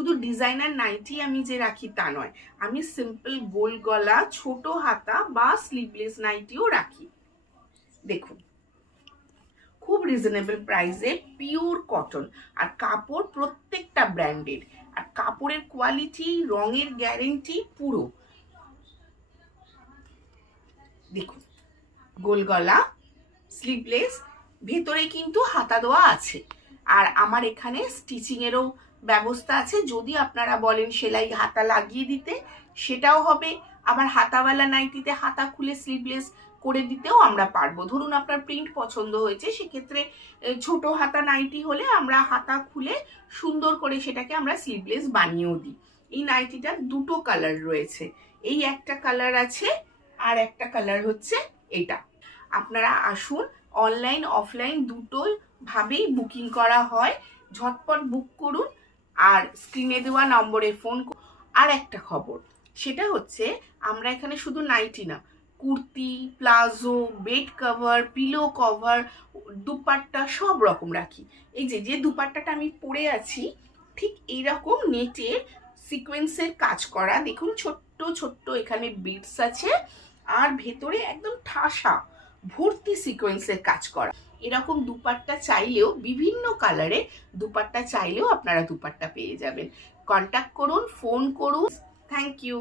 শুধু designer nightie আমি যে রাখি তা নয়, আমি সিম্পল গোল গলা, ছোট হাতা বা স্লিভলেস নাইটিও রাখি। দেখুন, খুব রিজনেবল প্রাইসে, পিওর কটন, আর কাপড় প্রত্যেকটা ব্র্যান্ডেড, আর কাপড়ের কোয়ালিটি, রঙের গ্যারেন্টি পুরো। দেখুন, গোল গলা, স্লিভলেস, ভেতরে কিন্তু হাতা দেওয়া আছে। আর আমার এখানে স্টিচিংয়েরও ব্যবস্থা আছে, যদি আপনারা বলেন সেলাই হাতা লাগিয়ে দিতে সেটাও হবে। আবার হাতাওয়ালা নাইটিতে হাতা খুলে স্লিভলেস করে দিতেও আমরা পারবো। ধরুন আপনার প্রিন্ট পছন্দ হয়েছে, সেক্ষেত্রে ছোট হাতা নাইটি হলে আমরা হাতা খুলে সুন্দর করে সেটাকে আমরা স্লিভলেস বানিয়েও দিই। এই নাইটিটার দুটো কালার রয়েছে, এই একটা কালার আছে আর একটা কালার হচ্ছে এটা। আপনারা আসুন, অনলাইন অফলাইন দুটোই ভাবেই বুকিং করা হয়, ঝটপট বুক করুন আর স্ক্রিনে দেওয়া নম্বরে ফোন করুন। আর একটা খবর, সেটা হচ্ছে আমরা এখানে শুধু নাইটি না, kurti, palazzo, bed cover, pillow cover, dupatta সব রকম রাখি। এই যে দুপাট্টাটা আমি পরে আছি, ঠিক এইরকম নেটের সিকোয়েন্সের কাজ করা, দেখুন ছোট্ট ছোট্ট এখানে বিটস আছে, আর ভেতরে একদম ঠাসা ভর্তি সিকোয়েন্সের কাজ করা। এরকম দুপাট্টা চাইলেও, বিভিন্ন কালারে দুপাট্টা চাইলেও আপনারা দুপাট্টা পেয়ে যাবেন। কন্ট্যাক্ট করুন, ফোন করুন। Thank you.